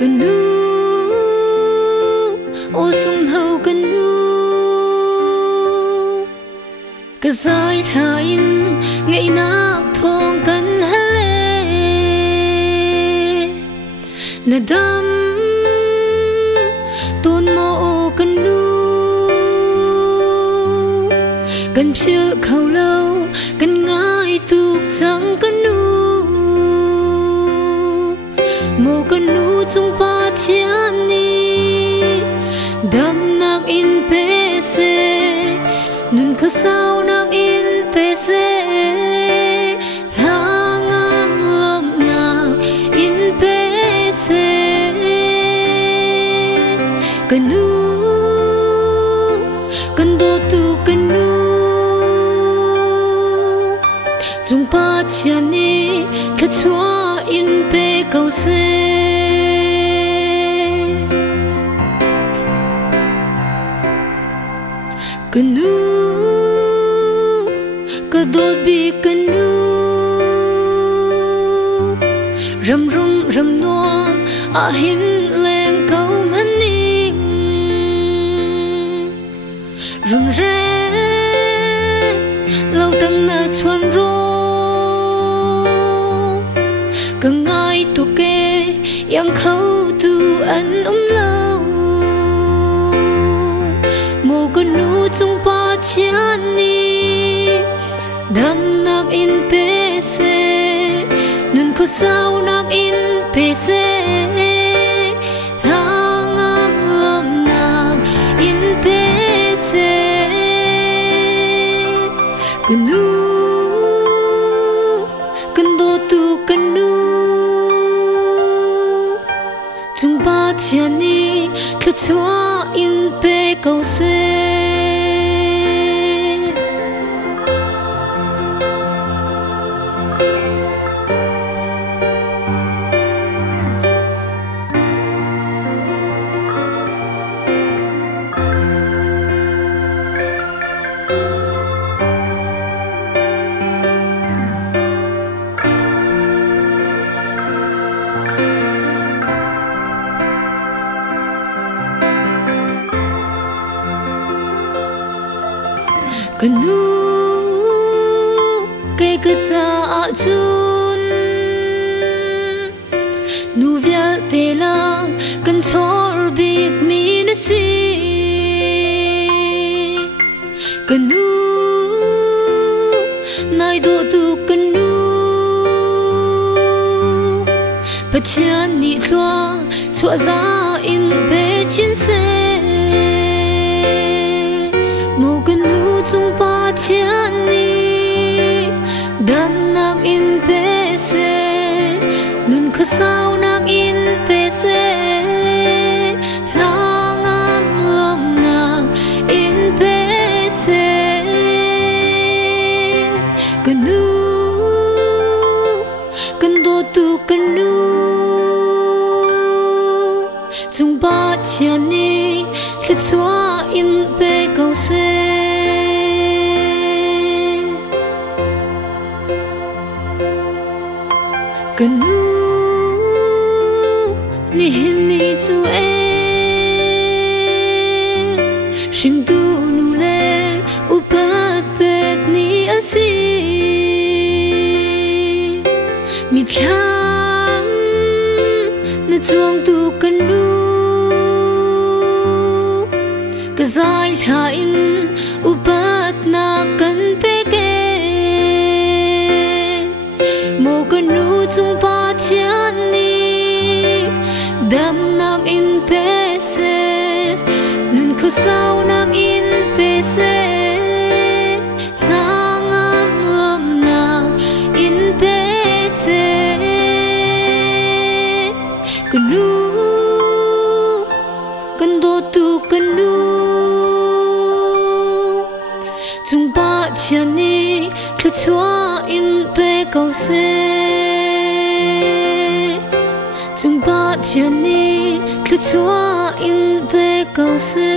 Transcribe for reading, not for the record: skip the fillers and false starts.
Canu ô sông hầu canu cái dài hain ngày nát thong kan hale na dam tôn mô canu kan chill khâu lâu kan ngai tuk chẳng canu mô canu chung pa chiani dam nak in pese nun ko sao nak in pese hangam lom nak in pese canu kan do tu canu chung pa chiani ka chua in pe câu se canu ka do bi canu ram rung ram nuam a hin leng câu maning run re lâu tang na chuan ro ka ngai tu ke yang khâu tu an lâu mô canu chung pa chiani dam nak in pese nun ko sao nak in pese hangam lom nak in pese canu kan do tu canu chung pa chiani ka chua in pe câu se canu cây cất ra chun nu via te lang kan chor big mi na si canu nai do tu canu pachian ni thua chua za in pe chin se mô canu chung pa chiani dam nak in pese nun ko sao nak in pese hangam lom nak in pese canu kan do tu canu chung pa chiani ke chua in pe câu se canu ni hin ni chu e shing tu nu le upat pet ni asi mi thang na chuang tu canu ka zai tha in upat na kan pe ke mô canu chung pa chiani dam nak in pese nun ko sao nak in pese hangam lom nak in pese canu kan do tu canu chung pa chiani ka chua in pe câu se chung pa chiani ka chua in pe câu se